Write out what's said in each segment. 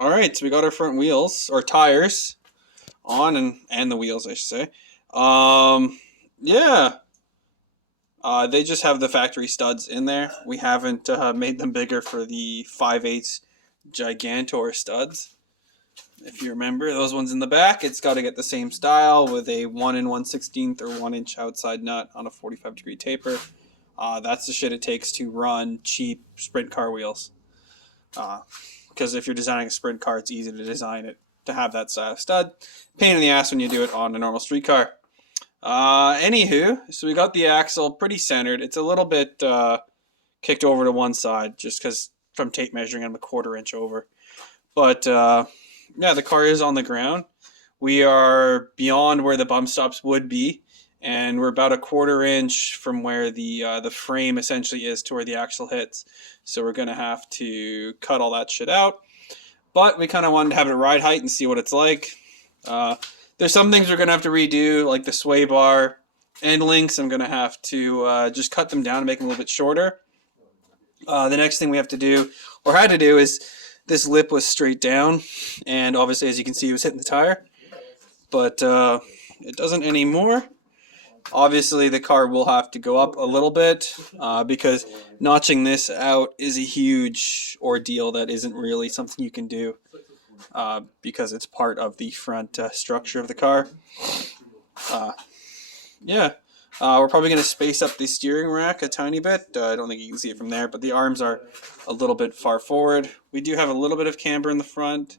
All right, so we got our front wheels or tires on, and the wheels, I should say. Yeah, they just have the factory studs in there. We haven't made them bigger for the 5/8 Gigantor studs. If you remember, those ones in the back, it's got to get the same style with a 1 and 1/16 or 1 inch outside nut on a 45-degree taper. That's the shit it takes to run cheap sprint car wheels. Because if you're designing a sprint car, it's easy to design it to have that style of stud. Pain in the ass when you do it on a normal street car. Anywho, so we got the axle pretty centered. It's a little bit kicked over to one side just because from tape measuring, I'm a 1/4 inch over. But yeah, the car is on the ground. We are beyond where the bump stops would be, and we're about a 1/4 inch from where the frame essentially is to where the axle hits. So we're gonna have to cut all that shit out. But we kind of wanted to have it ride height and see what it's like. There's some things we're gonna have to redo, like the sway bar end links. I'm gonna have to just cut them down and make them a little bit shorter. The next thing we have to do, or had to do, is this lip was straight down, and obviously, as you can see, it was hitting the tire. But it doesn't anymore. Obviously, the car will have to go up a little bit because notching this out is a huge ordeal that isn't really something you can do because it's part of the front structure of the car. Yeah, we're probably going to space up the steering rack a tiny bit. I don't think you can see it from there, but the arms are a little bit far forward. We do have a little bit of camber in the front,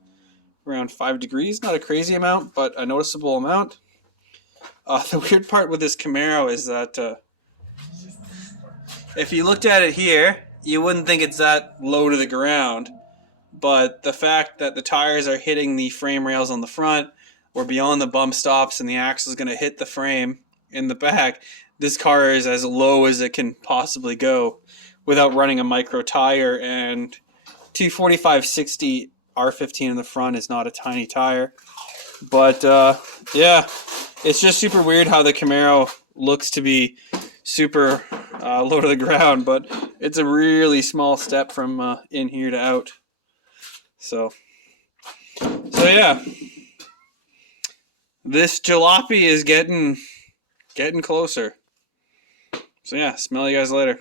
around 5 degrees. Not a crazy amount, but a noticeable amount. The weird part with this Camaro is that if you looked at it here, you wouldn't think it's that low to the ground. But the fact that the tires are hitting the frame rails on the front, we're beyond the bump stops, and the axle is going to hit the frame in the back, this car is as low as it can possibly go without running a micro tire. And 245/60 R15 in the front is not a tiny tire. But yeah, it's just super weird how the Camaro looks to be super low to the ground, but it's a really small step from in here to out. So yeah, this jalopy is getting closer. So yeah, smell you guys later.